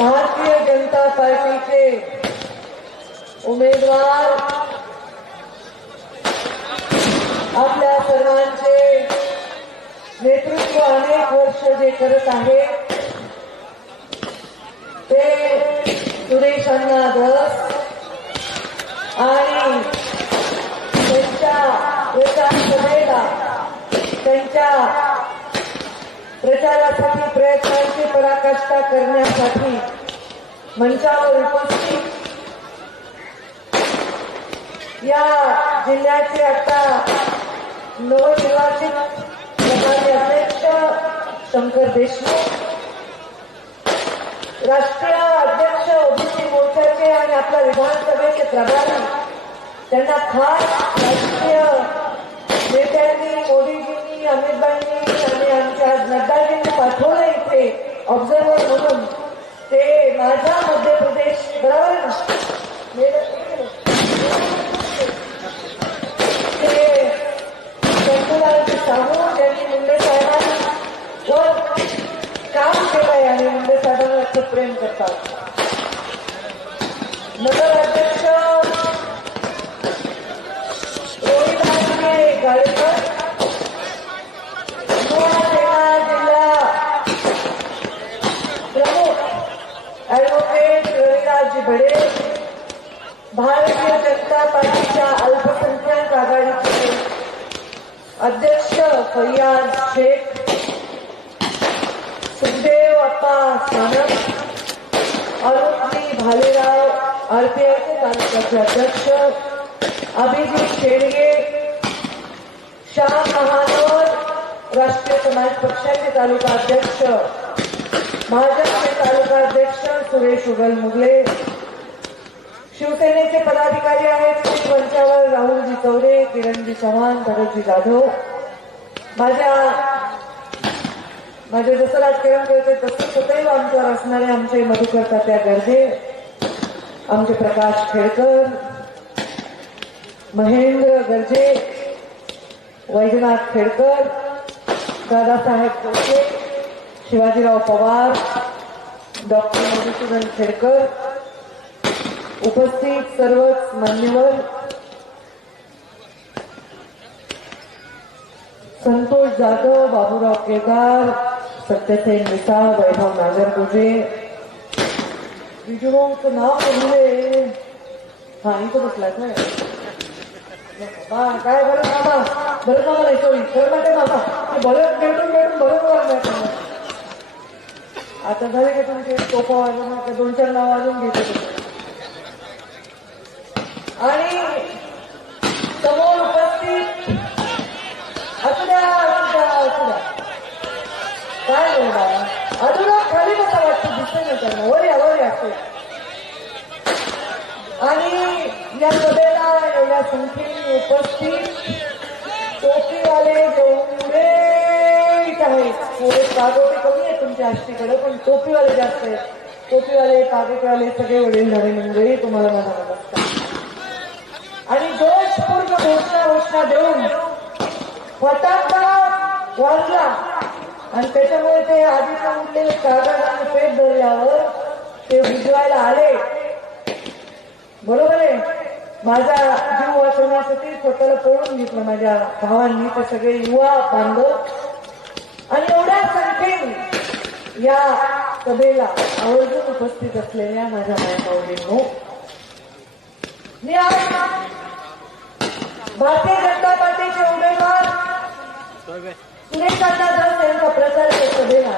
Bharatiya Janata party के उमेदवार आपल्या सर्वांचे नेतृत्व अनेक वर्ष जे करत आहे ते सुरेश अण्णा धस आणि त्यांच्या प्रचार सभेला त्यांच्या प्रचारासाठी प्रयत्नांची पराकाष्ठा करण्यासाठी मंचावर उपस्थित या जिल्ह्याचे आता नवनिर्वाचित प्रभारी अध्यक्ष शंकर देशमुख राष्ट्रीय अध्यक्ष ओबीसी मोर्चाचे आणि आपल्या विधानसभेचे प्रभारी त्यांना खास राष्ट्रीय नेत्यांनी मोदीजींनी अमितबाईंनी आणि नड्डाजींनी पाठवलं इथे. ऑब्झर्वर म्हणून. ते माझा मध्य प्रदेश. बरोबर ना? ते शंभूलालजी साहू यांनी मुंडे साहेबांनी काम केलंय आणि मुंडे साहेबांना खूप प्रेम करतात. नगर अध्यक्ष रोहिदासजी बडे भारतीय जनता पार्टीच्या अल्पसंख्याक आघाडीचे अध्यक्ष फैयाज शेख, सुखदेव अप्पा सानप अरुणजी भालेराव आरपीआयचे तालुक्याचे अध्यक्ष, अभिजित शेडगे श्याम महानवर राष्ट्रीय समाज पक्षाचे तालुका अध्यक्ष भाजपचे तालुकाध्यक्ष सुरेश उगल मुगले शिवसेनेचे पदाधिकारी आहेत श्री पंचावर राहुलजी चौरे किरणजी चव्हाण भरतजी जाधव. माझ्या माझे जसं राजकारण करते तसं सदैव आमच्यावर असणारे आमचे मधुकर त्या गर्जे आमचे प्रकाश खेळकर महेंद्र गर्जे वैजनाथ खेडकर दादासाहेब कोळके शिवाजीराव पवार डॉक्टर मधुसूदन खेडकर. उपस्थित सर्वच मान्यवर. संतोष जाधव बाबूराव केदार सत्यसेन मिसाळ वैभव नागरगुजे. विजूचं नाव बोलले हा इथं बसलाय काय? काय बरं बाबा? बरं बाबा नाही सॉरी बरं म्हणते बरं भेटून भेटून बरं वाजलं आता झाले का तुमचे? टोपा वाजवून आता दोन चार नाव वाजवून घेते आणि समोर उपस्थित असू द्या असू काय बोलणार? अजून खाली कसा वाटतं दिसत नाही त्यांना. वर या वर या आणि या सभेला एवढ्या संख्येने उपस्थित टोपीवाले जेवढे इथं आहे. थोडे कागोटे कमी आहेत तुमच्या आष्टीकडे पण टोपीवाले जास्त आहेत. टोपीवाले कागोटेवाले सगळे वडील झाले म्हणजे मंडळी तुम्हाला मला नमस्कार. आणि जोशपूर्ण घोषणा घोषणा देऊन फटाका वाजला. आणि त्याच्यामुळे ते आधीच उठलेले कागद आणि पेट धरल्यावर ते भिजवायला आले. बरोबर आहे? माझा जीव वाचवण्यासाठी स्वतःला पळून घेतलं माझ्या भावांनी. ते सगळे युवा बांधव आणि एवढ्या संख्येने या सभेला आवर्जून उपस्थित असलेल्या माझ्या मायमाऊलींनो मी आज भारतीय जनता पार्टीचे उमेदवार सुरेशांना अण्णा यांचा प्रचार या सभेला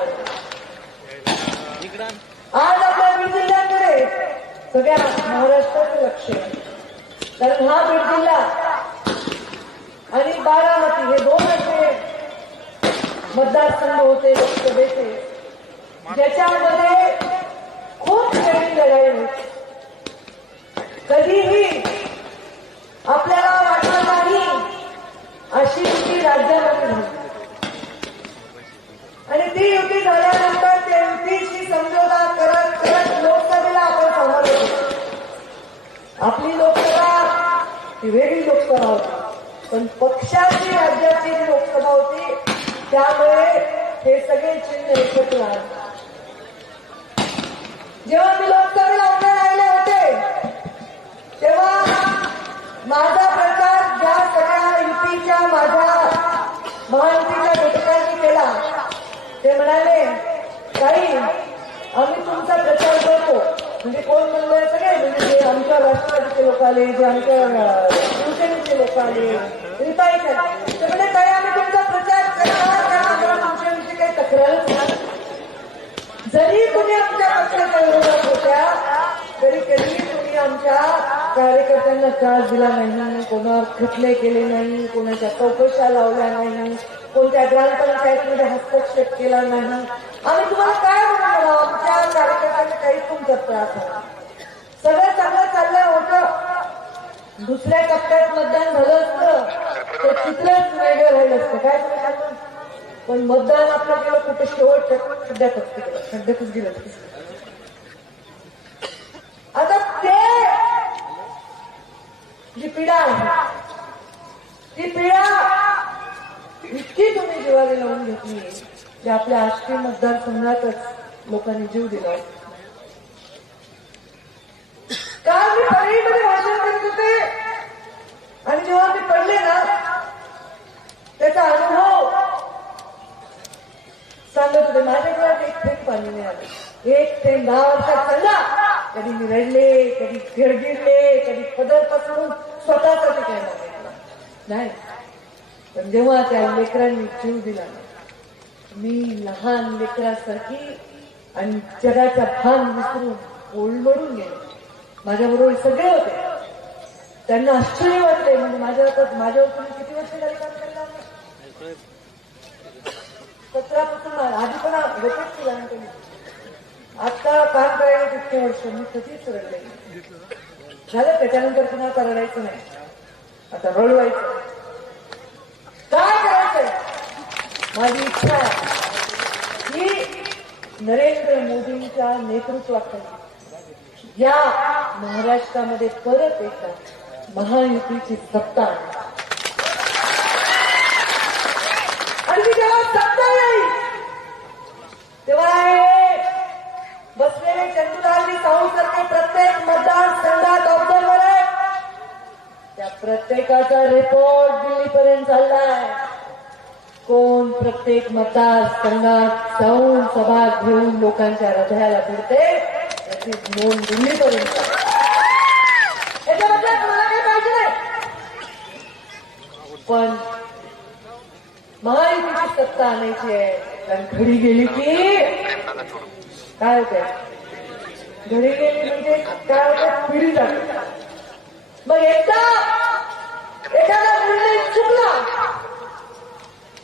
आज आपल्या बीड जिल्ह्याकडे सगळ्या महाराष्ट्राचं लक्ष आहे. कारण हा बीड जिल्हा आणि बारामती हे दोन मतदारसंघ होते लोकसभेचे. ज्याच्यामध्ये खूप वेळी लढाई होती कधीही आपल्याला वाटलं नाही अशी युती राज्यामध्ये झाली. आणि ती युती झाल्यानंतर त्या युतीशी समजोता करत करत लोकसभेला आपण सामोरे होतो आपली लोकसभा ती वेगळी लोकसभा होती. पण पक्षाची राज्याची जी लोकसभा होती त्यामुळे हे सगळे चिन्ह एकत्र आले. जेव्हा मी लोकसभेला उभे राहिले होते तेव्हा माझा प्रचार ज्या सगळ्या युतीच्या माझ्या महायुतीच्या घटकांनी केला ते म्हणाले काही आम्ही तुमचा प्रचार करतो. म्हणजे कोण म्हणलं सगळे? म्हणजे जे आमच्या राष्ट्रवादीचे लोक आले जे आमच्या शिवसेनेचे लोक आले रिपाईचे. ते म्हणजे काही आम्ही तुमचा प्रचार करणार कारण आम्हाला तुमच्याविषयी काही तक्रारच नाही जरी तुम्ही आमच्या पक्षाच्या होत्या तरी कधी तुम्ही आमच्या कार्यकर्त्यांना त्रास दिला नाही कोणावर खटले केले नाही कोणाच्या चौकशा लावल्या नाही कोणत्या ग्रामपंचायतीमध्ये हस्तक्षेप केला नाही. आम्ही तुम्हाला काय म्हणतो आमच्या कार्यकर्त्यांना काहीच तुमचा त्रास नाही सगळं चांगलं चाललं होतं. दुसऱ्या टप्प्यात मतदान झालं असतं ते चित्रच वेगळं राहिलं असतं. काय तुम्ही पण मतदान आपलं गेलं कुठे शेवटच्या खड्ड्यातच गेलं खड्ड्यातच गेलं आता ते जी पिढा आहे ती पिढा इतकी तुम्ही जीवाला लावून घेतली की आपल्या आजच्या मतदारसंघातच लोकांनी जीव दिला काल मी परळीमध्ये भाषण करत होते आणि जेव्हा मी पडले ना त्याचा अनुभव सांगत होते माझ्या घरात एक थेंब पाणी मिळालं. एक थेंब दहा वर्षात चालला कधी मी रडले कधी गिरगिरले कधी पदर पसरून स्वतःसाठी काय मागितलं नाही. पण जेव्हा त्या लेकरांनी जीव दिला मी लहान लेकरासारखी आणि जगाचा भान विसरून ओलमडून गेलो. माझ्याबरोबर सगळे होते. त्यांना आश्चर्य वाटले म्हणजे माझ्या हातात माझ्यावर तुम्ही किती वर्ष झाली सतरापासून आधी पण होतच केला. ना त्यांनी आता काम करायला तितके वर्ष मी कधीच रडले झालं त्याच्यानंतर पुन्हा आता रडायचं नाही. आता रडवायचं. काय करायचंय? माझी इच्छा आहे की नरेंद्र मोदींच्या नेतृत्वाखाली या महाराष्ट्रामध्ये परत एकदा महायुतीची सत्ता आणा. आणि ती जेव्हा सत्ता येईल तेव्हा हे बसलेले चंदुलालजी साहू प्रत्येक मतदारसंघात ऑब्झर्वर आहे त्या प्रत्येकाचा रिपोर्ट दिल्लीपर्यंत चाललाय. कोण प्रत्येक मतदारसंघात जाऊन सभा घेऊन लोकांच्या हृदयाला भिडते याची नोंद दिल्लीपर्यंत याच्याबद्दल तुम्हाला काही पाहिजे पण महायुतीची सत्ता आणायची आहे. कारण घडी गेली की काय होते घडी गेली म्हणजे काय पिढी झाली. मग एकदा एखादा निर्णय चुकला.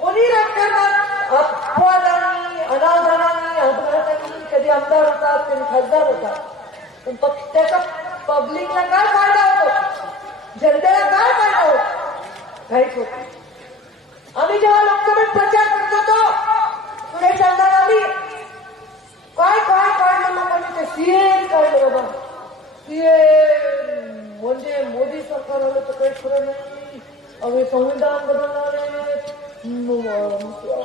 कोणी राजकारणात अपवादांनी अनावधानानी अपघातांनी कधी आमदार होतात कधी खासदार होतात पण पक्ष त्याचा पब्लिकला काय फायदा होतो? जनतेला काय फायदा होतो? काहीच होत आम्ही जेव्हा लोकसभेत प्रचार करतो तो पुढे सांगणार आम्ही काय काय काढलं लोकांनी ते सीए काढलं बाबा? सीए म्हणजे मोदी सरकार आलं तर काही खरं नाही. अवे संविधान बदलणार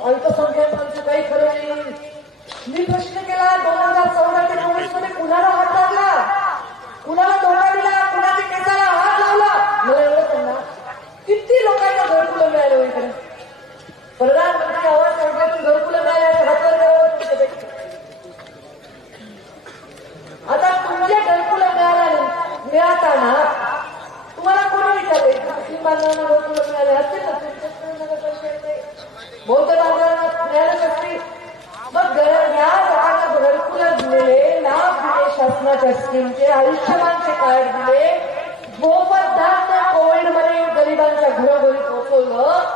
अल्पसंख्याकांचं काही खरं नाही. मी प्रश्न केला दोन हजार चौदा ते चोवीसमध्ये हात लागला कुणाला धोका दिला कुणाच्या केसाला हात लावला मला एवढं सांगा किती लोकांना घरकुलं मिळालं हो इकडे प्रधानमंत्री आवास योजनेतून घरकुलं मिळाले हातावर करावं तुमच्या पैकी. आता तुमचे घरकुलं मिळाल्या मिळताना तुम्हाला कोणी विचारेल मुस्लिम बांधवांना घरकुलं मिळाले असतील ना तुमच्याकडे नगरपंचायत बौद्ध बांधवांना मिळालेच असतील मग घर- या लोकांना घरकुलं दिलेले लाभ दिले शासनाच्या स्कीमचे आयुष्यमानचे कार्ड दिले मोफत धान्य कोविडमध्ये गरिबांच्या घरोघरी पोहोचवलं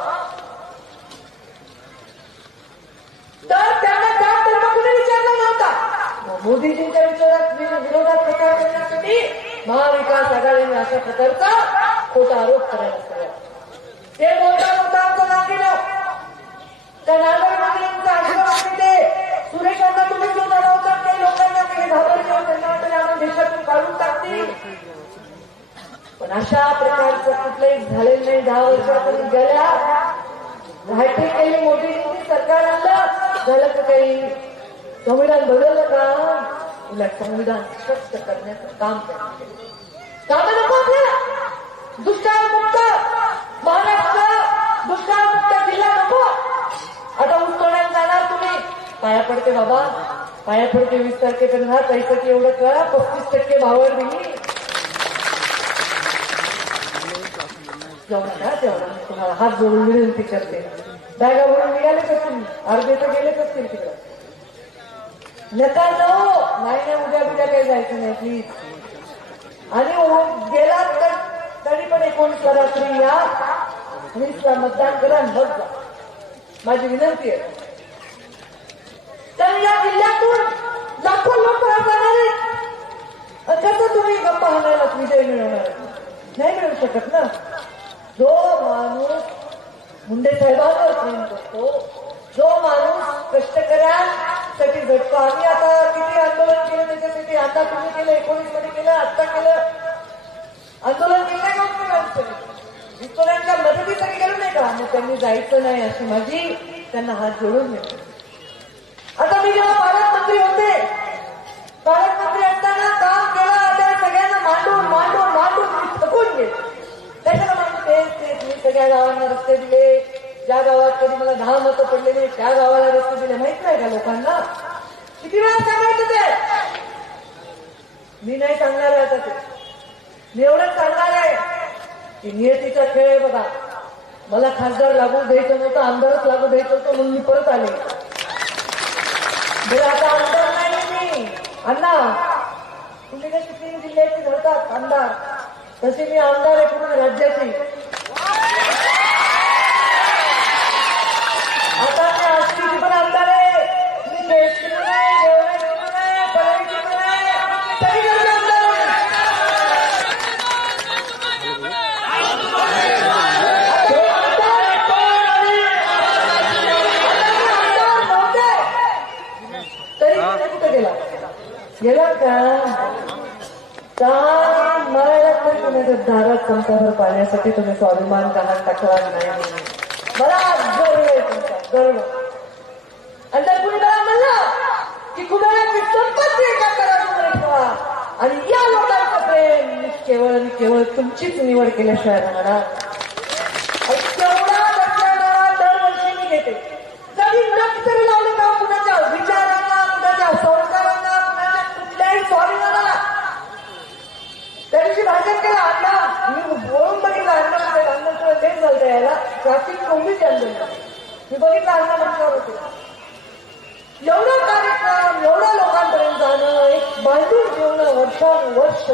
तर त्यांना जाब धर्म कुणी विचारला नव्हता मग मोदीजींच्या विचारात वि- विरोधात प्रचार करण्यासाठी महाविकास आघाडीने अशा प्रकारचा खोटा आरोप करायला सुरुवात ते बोलता बोलता आमचं दाखिलं त्या नागरी मंत्र्यांचा आशीर्वाद ते सुरेशांना तुम्ही जो बनवतात ते लोकांना काही घाबरले त्यांना वाटलं आम्ही देशातून काढून टाकतील पण पण अशा प्रकारचं कुठलंही आणि दहा वर्षापूर्वी गेल्या घाटे केली मोदी सरकार आलं झालं का काही संविधान बदललं का? उलट संविधान स्पष्ट करण्याचं काम करण्यात काम नको आपल्याला. दुष्काळमुक्त महाराष्ट्र दुष्काळमुक्त जिल्हा नको. आता ऊस जाणार तुम्ही. पाया पडते बाबा. पाया पडते वीस तारखेपर्यंत. हा पैशाची एवढं कळा पस्तीस टक्के भावावर दिली जाऊन नका तेवढा तुम्हाला हात जोडून विनंती करते. बॅगावरून निघालेच असतील अर्धे तर गेलेच असतील तिकडं. नका जाऊ. नाही नाही उद्या बिद्या काही जायचं नाही प्लीज आणि हो, गेला तर तरी पण एकोणीसला रात्री या. वीसला मतदान करा आणि मग जा. माझी विनंती आहे. तर या जिल्ह्यातून लाखो लोक जाणार आहेत. कसं तुम्ही गप्पा हाणायला विजय मिळवणार नाही मिळू शकत ना? जो माणूस मुंडे साहेबांवर प्रेम करतो जो माणूस कष्टकऱ्यांसाठी झटतो. आम्ही आता किती आंदोलन केलं त्याच्यासाठी? आता तुम्ही केलं एकोणीसमध्ये केलं आता केलं. आंदोलन केलं का उपयोगांचं विस्तोरांच्या मदतीसाठी केलं नाही का? मग त्यांनी जायचं नाही अशी माझी त्यांना हात जोडून मिळते आता मी जेव्हा पालकमंत्री होते पालकमंत्री असताना काम केलं त्या सगळ्यांना मांडून मांडून मांडून मी थकून गेले त्याच्याला माहिती तेच तेच मी सगळ्या गावांना रस्ते दिले. ज्या गावात कधी मला दहा मतं पडले नाही त्या गावाला रस्ते दिले. माहीत नाही का लोकांना? किती वेळा सांगायचं ते? मी नाही सांगणार आहे आता ते. मी एवढंच सांगणार आहे की नियतीचा खेळ आहे बघा. मला खासदार लागू द्यायचं नव्हतं आमदारच लागू द्यायचं होतं म्हणून मी परत आले. बरं आता आमदार नाही मी. अण्णा तुम्ही कशी तीन जिल्ह्याची धरतात आमदार? तसे मी आमदार आहे पूर्ण राज्याची आता मी आष्टीची पण आमदार आहे मी बेस्टची पण आहे देवळाची पण आहे पराईची पण आहे सगळीकडे आमदार आहे हे आमदार कोण आणि आमदार नव्हते. तरी तुम्ही कुठे गेला गेला का काय मरायला तुम्ही ते दारात संसार पाहण्यासाठी तुम्ही स्वाभिमान गहाण टाकला नाही मला गर्व आहे तुमचा गर्व आणि जर कुणी मला म्हणलं की कुणाची संपत्ती एका कराडून आणि या लोकांचं प्रेम केवळ आणि केवळ तुमचीच निवड केल्याशिवाय राहणार तेवढा लक्षात दरवर्षी मी घेते कधी नख तरी लावले का कुणाच्या विचारांना कुणाच्या संस्कारांना कुणाच्या कुठल्याही स्वाभिमानाला त्या दिवशी भाषण केलं अण्णा मी बोलून बघितलं अण्णा म्हणजे अण्णाचं लेट झालं यायला ट्रॅफिक कोणतीच आंदोलन मी बघितलं अण्णा म्हटल्यावर होते. एवढा कार्यक्रम एवढ्या लोकांपर्यंत जाणं एक बांधून ठेवणं वर्षानुवर्ष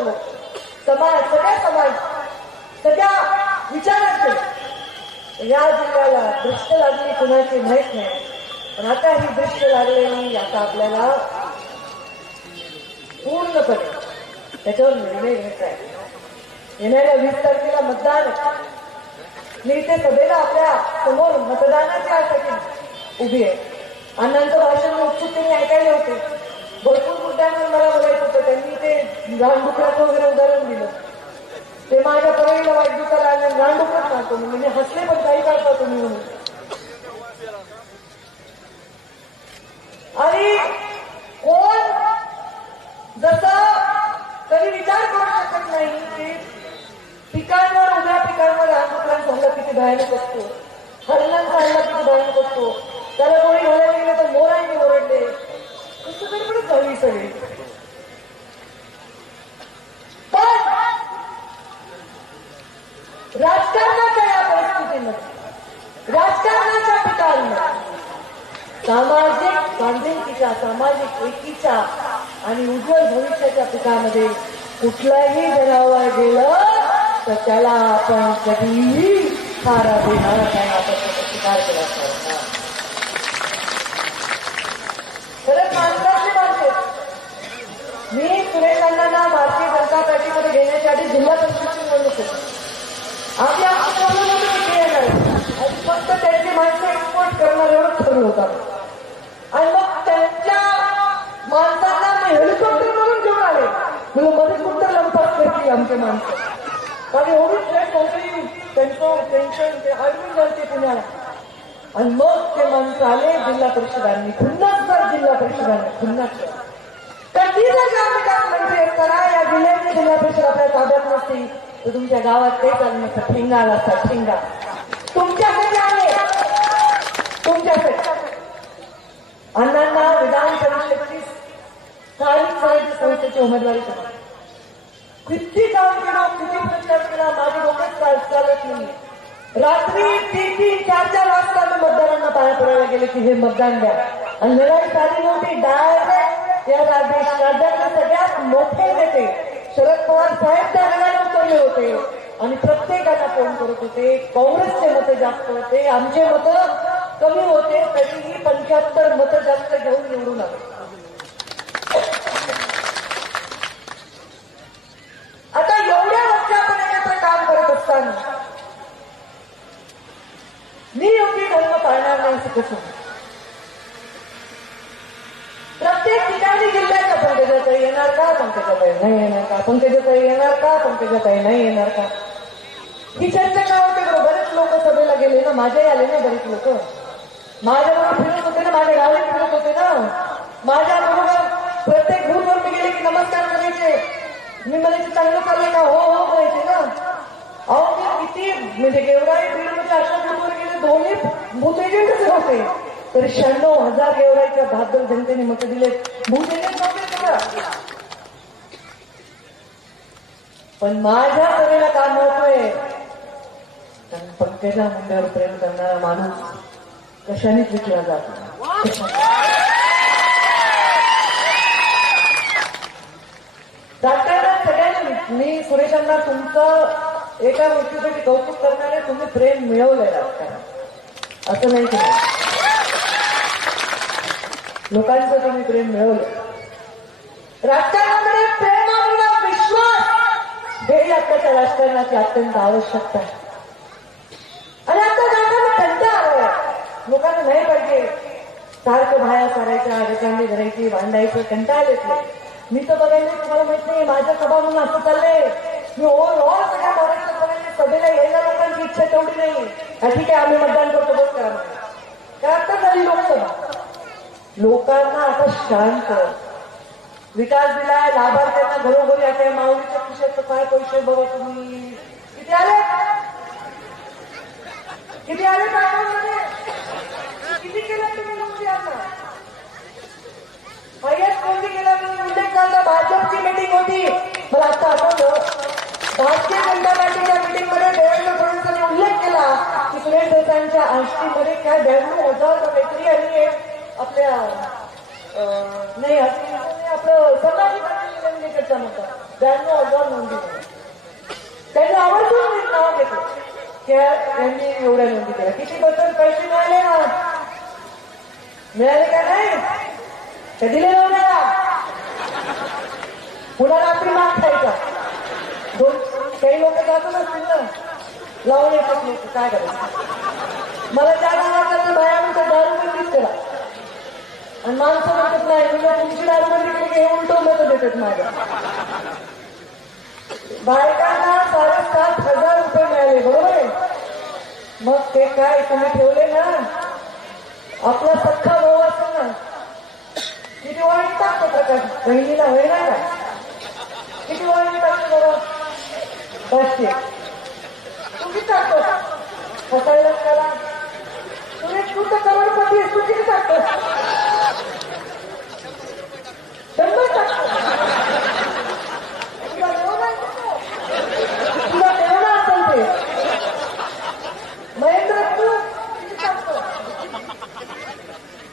समाज सगळ्या समाज सगळ्या विचारांचे. या जिल्ह्याला दृष्ट लागली कुणाची माहीत नाही. पण आता ही दृष्ट लागलेली आता आपल्याला पूर्णपणे त्याच्यावर निर्णय घ्यायचा आहे येणाऱ्या वीस तारखेला मतदान आहे. मी इथे सभेला आपल्यासमोर मतदानाच्या साठी उभी आहे. अण्णांचं भाषण उत्सुकतेने ऐकायला होते. भरपूर मुद्द्यांवर मला बोलायचं होतं. त्यांनी ते गांडुकराचं वगैरे उदाहरण दिलं. ते माझ्या परळीला वाईटदुखाला आलं. गांडुकच मारतो मी म्हणजे हसले पण काही काढता तुम्ही म्हणून? आणि कोण? जसं कधी विचार करू शकत नाही की पिकांवर उभ्या पिकांवर लहान झालं किती भयानक असतो. हरणांचा हल्ला किती भयानक असतो. त्याला कोणी घालायला गेलं तर मोरांनी ओरडले तसं गडबडच सगळी पण राजकारणाच्या या परिस्थितीमध्ये राजकारणाच्या पिकांना सामाजिक बांधिलकीच्या सामाजिक एकीच्या आणि उज्ज्वल भविष्याच्या पिकामध्ये कुठलाही जनावर गेलं तर त्याला आपण कधीही फार अभिमान नाही आपण स्वीकार केला पाहिजे खरंच माणसाची माणसे. मी सुरेशांना भारतीय जनता पार्टीमध्ये घेण्यासाठी जिल्हा परिषदेची निवडणूक होती. आपल्या आंदोलनामध्ये येणार आणि फक्त त्यांची माणसं एक्सपोर्ट करणार एवढं ठरलं होतं. आणि मग त्यांच्या माणसांना मी हेलिकॉप्टर म्हणून घेऊन आले. म्हणजे मध्ये कुठं लंपास करतील आमचे माणसं माझे लोड टेन्शन ते अडवून जायचे पुण्याला. आणि मग ते माणसं आले जिल्हा परिषदांनी. पुन्हाच जर जिल्हा परिषदांनी पुन्हाच. तर कधी जर ग्रामविकास मंत्री असताना या जिल्ह्याची जिल्हा परिषद आपल्या ताब्यात नसती तर तुमच्या गावात ते चाललं नसतं ठेंगा आला असता ठेंगा. तुमच्यासाठी आले. तुमच्यासाठी. अण्णांना विधान परिषदेची स्थानिक स्वराज्य संस्थेची उमेदवारी किती काम केलं किती प्रचार केला माझे डोक्यात चालत नाही. रात्री तीन तीन चार चार वाजता मी मतदारांना पाया पडायला गेले की हे मतदान द्या. आणि लढाई झाली नव्हती. डायरेक्ट या राज्यातले सगळ्यात मोठे नेते शरद पवार साहेब त्या गणाला उतरले होते. आणि प्रत्येकाला फोन करत होते. काँग्रेसचे मतं जास्त होते. आमचे मतं कमी होते. तरीही पंच्याहत्तर मतं जास्त घेऊन निवडून आले आता एवढ्या वर्ष आपण एकत्र काम करत असताना मी योग्य धर्म पाळणार नाही असं कसं? प्रत्येक ठिकाणी जिल्ह्यात जिल्ह्याच्या पंकजाताई येणार का? पंकजाताई नाही येणार का? आपण पंकजाताई येणार का? पंकजाताई नाही येणार का? ही चर्चा का होते? बरं बरेच लोक सभेला गेले ना माझे आले ना बरेच लोक. माझ्याबरोबर फिरत होते ना माझ्या गावी फिरत होते ना. माझ्या बरोबर प्रत्येक बूथवर मी गेले की नमस्कार करायचे. मी म्हणायचे चांगलं चाललंय का? हो हो करायचे ना. अहो म्हणजे गेवराई बीडमध्ये अशा बूथवर गेले दोन्ही बूथ एजंटच होते तर शहाण्णव हजार गेवराईच्या बहादर जनतेने मत दिले बूथ एजंट नव्हते पण माझ्या सगळ्याला काम होतोय. कारण पंकजा मुंड्यावर प्रेम करणारा माणूस कशानेच विकला जात नाही. जाताना सगळ्यांना मी सुरेशांना तुमचं एका गोष्टीसाठी कौतुक करणारे तुम्ही प्रेम मिळवलंय राजकारणात असं नाही की लोकांचं तुम्ही प्रेम मिळवलं राजकारणामध्ये प्रेमाविना विश्वास हे आताच्या राजकारणाची अत्यंत आवश्यकता आहे. आणि आता जाताना कंटाळा आलाय लोकांना नाही पाहिजे. सारखं बाहेर करायच्या रेखांडी करायची भांडायचं कंटाळा येते मी तर बघायला तुम्हाला माहीत नाही माझ्या सभा म्हणून असं चाललंय. मी ओव्हरऑल सगळ्या महाराष्ट्रात बघायला सभेला यायला लोकांची इच्छा तेवढी नाही. ठीक आहे आम्ही मतदान करतो बस करा. काय आता झाली लोकसभा. लोकांना आता शांत. विकास दिलाय लाभार्थ्यांना घरोघरी आता या माऊलीच्या खिशात काय पैसे बघा तुम्ही? किती आले? किती आले मध्ये किती केलं तुम्ही म्हणजे आता? हायस्ट कोणती केला तुम्ही? उल्लेख झाला भाजपची मीटिंग होती. मला आता आठवलं भारतीय जनता पार्टीच्या मीटिंगमध्ये देवेंद्र फडणवीसांनी उल्लेख केला की सुरेश देसाईंच्या आष्टीमध्ये काय ब्याण्णव हजार काहीतरी आणि आपल्या अं, नाही आष्टी नाही, म्हणजे आपलं समाजी निवडणुकीचा होता ब्याण्णव हजार नोंदी झाल्या. त्यांनी आवर्जून नाव घेतो की त्यांनी एवढ्या नोंदी केल्या. किती बद्दल पैसे मिळाले ना? मिळाले का नाही? ते दिले नव्हत्या पुन्हा रात्री माग खायचा. काही लोक जात नसतील ना लावून येतात लोक काय करायचं? मला त्या गावात बाया म्हणतात दारू बंदीच करा आणि माणसं म्हणत नाही म्हणजे तुमची दारू बंदी केली की हे उलटवलं तर देतात माझ्या बायकांना साडेसात हजार रुपये मिळाले बरोबर आहे? मग ते काय तुम्ही ठेवले ना? आपला सख्खा भाऊ असेल ना किती वाईट टाकतो प्रकाश बहिणीला होईना का? किती वाईट टाकतो बरोबर पाचशे तू टाकतो फसायला करा तुम्ही तू तर करोडपती तू किती टाकतो शंभर टाकतो तुला मिळवणार तुला असेल ते महेंद्र तू किती टाकतो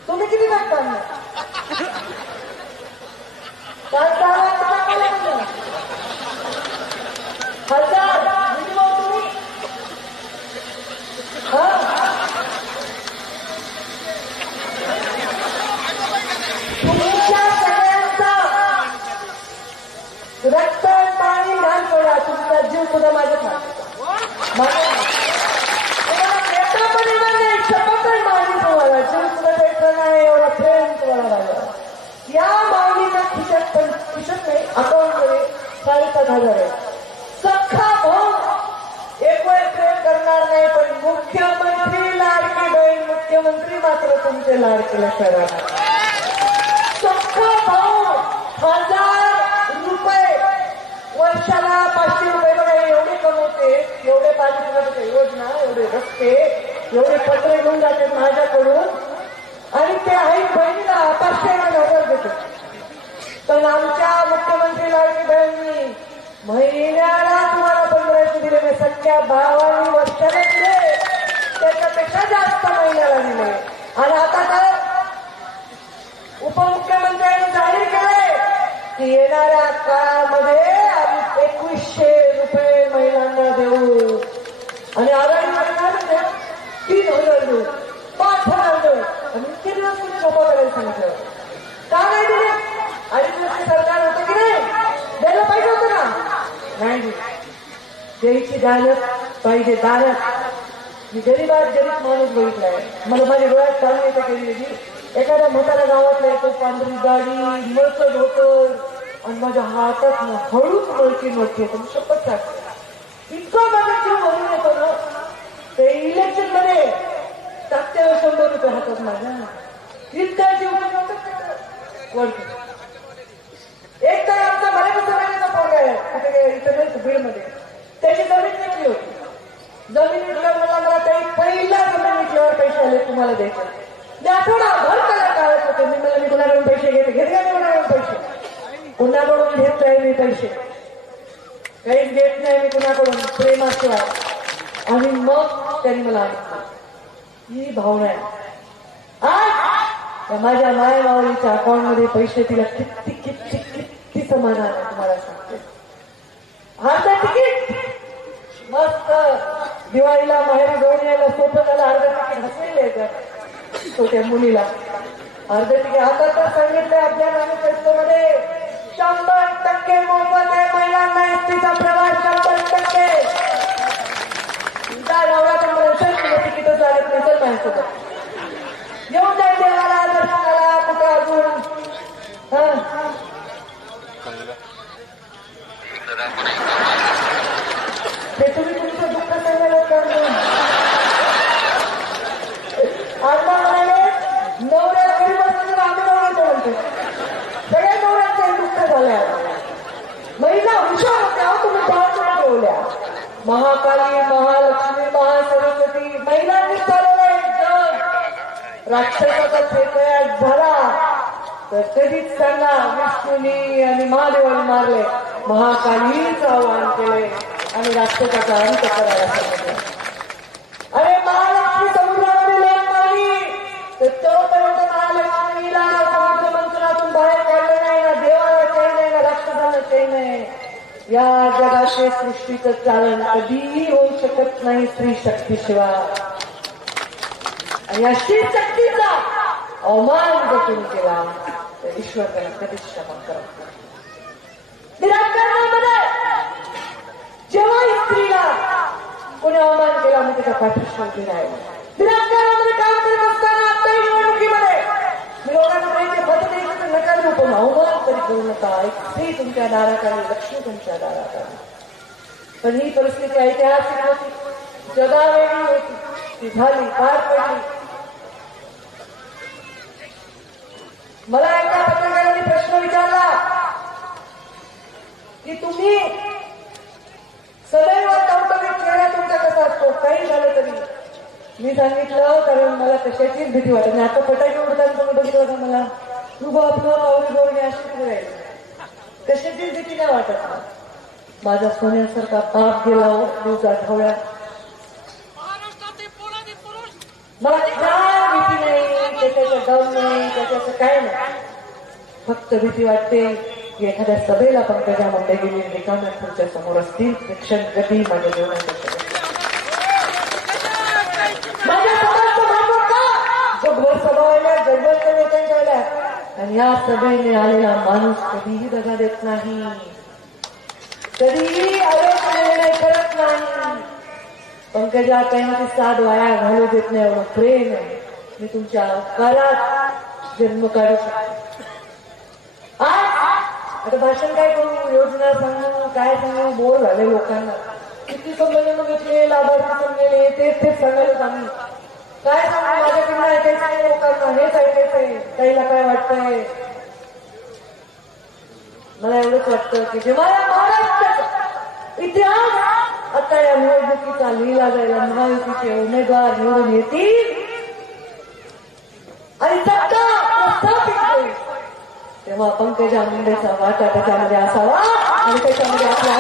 तुम्ही किती टाकता मग सहा वाजता टाकायला पाहिजे. हजार तुम्ही तुमच्या सगळ्यांचा रक्त पाणी घाण सोडा. तुमचा जीव सुद्धा माझ्या म्हणजे नाही. पण तुम्हाला. एवढा लागला या माऊलीच्या खिशात पण खिशात नाही अकाउंटमध्ये साडेसात हजार आहे सख्खा भाऊ एक वेळ प्रेम करणार करणार नाही पण मुख्यमंत्री लाडकी बहीण मुख्यमंत्री मात्र तुमचे लाडके करणार भाऊ हजार रुपये वर्षाला पाचशे रुपये बघा एवढे कमवते एवढे योजना एवढे रस्ते एवढे पत्र घेऊन जाते माझ्याकडून. आणि ते आई बहिणीला पाचशे हजार देतात पण आमच्या मुख्यमंत्री लाडकी बहिणी महिन्याला तुम्हाला पंधराशे दिले सख्या भावा जास्त महिन्याला दिले. आणि आता तर उपमुख्यमंत्र्यांनी जाहीर केले की येणाऱ्या काळामध्ये आम्ही एकवीसशे रुपये महिलांना देऊ. आणि आघाडी सरकारने तीन हजार देऊ. पाच हजार देऊ. आणि इतके दिवस तुम्ही सोपा करायला सांगितलं? का नाही दिले? अडीच वर्ष सरकार होतं की नाही? द्यायला पाहिजे होतं ना? नाही द्यायची दानत पाहिजे दानत मी गरीबात गरीब माणूस बघितलाय मला माझ्या डोळ्यात चालू येतं गेलेली एखाद्या म्हाताऱ्या गावातला येतो पांढरी गाडी मळकट होतं. आणि माझ्या हातात ना हळूच मळकी नव्हती येतो. शपथ इतका माझा जीव भरून येतो ना ते इलेक्शनमध्ये टाकत्याला शंभर रुपये हातात माझ्या. इतका जीव एक तर आमचा मराठी समाजाचा पोरगा आहे. कुठे इथं नाही बीडमध्ये त्याची जमीन घेतली होती? जमीन विकल्यावर मला मला काही पहिला जमीन विकल्यावर पैसे आले तुम्हाला द्यायचे. मी आठवडाभर त्याला काढत होते. मी मला मी कुणाकडून पैसे घेते? घेत का कुणाकडून पैसे? कुणाकडून घेत नाही मी पैसे? काहीच घेत नाही मी कुणाकडून प्रेमाशिवाय. आणि मग त्यांनी मला ही भावना आहे. आज माझ्या माय माऊलीच्या अकाउंटमध्ये पैसे तिला किती किती किती समाधान आहे तुम्हाला सांगते. आता तिकीट मस्त दिवाळीला बाहेर जाऊन यायला सोपं त्याला अर्ध तिकीट हसलेलं आहे छोट्या मुलीला अर्ध तिकीट आता तर सांगितलं आपल्या मॅनिफेस्टोमध्ये शंभर टक्के मोफत आहे महिलांना एसटीचा प्रवास शंभर टक्के. तुमचा नवरा पण तिकीटच लागत नाही तर माझ्यासोबत येऊन जाईल देवाला दर्शनाला कुठं अजून हा ते तुम्ही तुमचं दुःख सांगायला कारण अण्णा म्हणाले नवऱ्याला घरी बसलं तर आम्ही नवऱ्याचं म्हणतो सगळ्या नवऱ्यांचं दुःख झालंय आम्हाला. महिला हुशार होत्या हो, तुम्ही पाहून ठेवल्या महाकाली महालक्ष्मी महासरस्वती महिलांनी चालवलं एकदम राक्षसाचा फेकयात झाला. तर कधीच त्यांना विष्णूनी आणि महादेवाने मारले. महाकालीच आव्हान केले आणि राक्षसाचा अंत करायला सांगितलं. अरे महालक्ष्मी समुद्रामध्ये लेप नाही तर तोपर्यंत महालक्ष्मीला समुद्र मंत्रातून बाहेर काढलं नाही ना देवाला काही नाही ना राक्षसाला काही नाही. या जगाचे सृष्टीचं चालन कधीही होऊ शकत नाही स्त्री शक्तीशिवाय. या स्त्री शक्तीचा अवमान जर तुम्ही केला तर ईश्वर त्यांना कधीच क्षमा करत नाही. जेव्हा स्त्रीला कोणी अवमान केला मी त्याचा पाठिंबा उभी राहील. राजकारणामध्ये काम करत असताना आता निवडणुकीमध्ये मी लोकांना पाहिजे नका देऊ पण अवमान तरी करू नका. एक स्त्री तुमच्या दारात आली लक्ष्मी तुमच्या दारात आली. पण ही परिस्थिती ऐतिहासिक होती. जगावेगळी होती. ती झाली पार पडली मला एका पत्रकाराने प्रश्न विचारला की तुम्ही सदैव टवटवीत चेहरा तुमचा कसा असतो? काही झालं तरी. मी सांगितलं कारण मला कशाचीच भीती वाटत नाही. आता फटाके उडताना तुम्ही बघितलं होतं मला? तू बाप आवडी गौरी अशी राहील कशाचीच भीती नाही वाटत मला. माझा सोन्यासारखा पाप गेला हो पोलादी पुरुष. मला काय भीती नाही त्याच्याचं दम नाही त्याच्याचं काय नाही. फक्त भीती वाटते की एखाद्या सभेला पंकजा मुंडे गेली रिकाम्या खुर्च्या समोर असतील ते क्षण कधी माझ्या जीवनात माझ्या समाजचं महत्त्व का जगभर सभा आल्या जगभरच्या नेत्यांच्या आल्या आणि या सभेने आलेला माणूस कधीही दगा देत नाही. कधीही आरोप निर्णय करत नाही. पंकजा काही साध वाया घालू देत नाही एवढं प्रेम आहे. मी तुमच्या कालात जन्म काढू आता भाषण काय करू? योजना सांगू काय सांगू? बोर झाले लोकांना. किती संमेलन घेतले लाभार्थी संमेलने तेच तेच सांगायला आम्ही काय सांगू? माझ्याकडनं ऐकायचं आहे लोकांना हेच ऐकायचं आहे. ताईला काय वाटतंय? मला एवढंच वाटतं की जेव्हा इतिहास आता या निवडणुकीचा लिहिला जायला महायुतीचे उमेदवार निवडून येतील. आणि सत्ता प्रस्थापित होईल. तेव्हा पंकजा मुंडेचा वाटा त्याच्यामध्ये असावा. आणि त्याच्यामध्ये आपला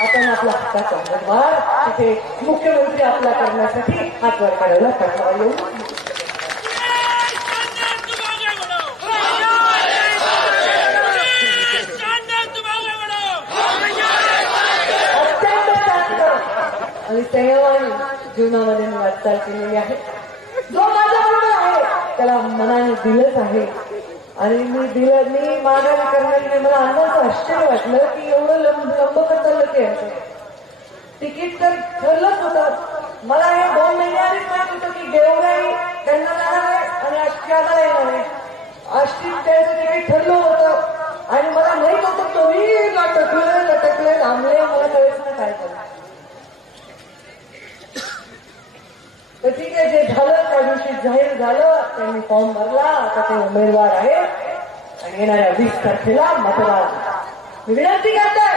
आपण आपला हक्काचा उमेदवार. तिथे मुख्यमंत्री आपला करण्यासाठी हात काढायला करायला पाठवा. येऊ अत्यंत शांत आणि संयमाने जीवनामध्ये मी वाटचाल केलेली आहे. जो माझा मुलगा आहे त्याला मनाने दिलंच आहे. आणि मी दिलं मी माघारी करण्याने मला अंदाज आश्चर्य वाटलं की एवढं लंब लंब का चाललं ते यांचं. तिकीट तर ठरलंच होतं. मला हे दोन महिने आधीच माहीत होतं की देवराई त्यांना जाणार आहे आणि आष्टी येणार आहे. आष्टी त्याचं तिकीट ठरलं होतं. आणि मला नाही होतं तोही लटकलं लटकलं लांबले मला कळेच ना काय झालं तर ठीक आहे जे झालं त्या दिवशी जाहीर झालं त्यांनी फॉर्म भरला आता ते उमेदवार आहे आणि येणाऱ्या वीस तारखेला मतदान. विनंती करते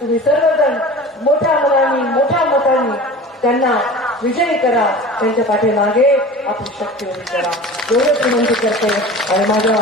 तुम्ही सर्वजण मोठ्या मनाने मोठ्या मताने त्यांना विजयी करा. त्यांच्या पाठीमागे आपली शक्ती करा. एवढंच विनंती करते. आणि माझ्या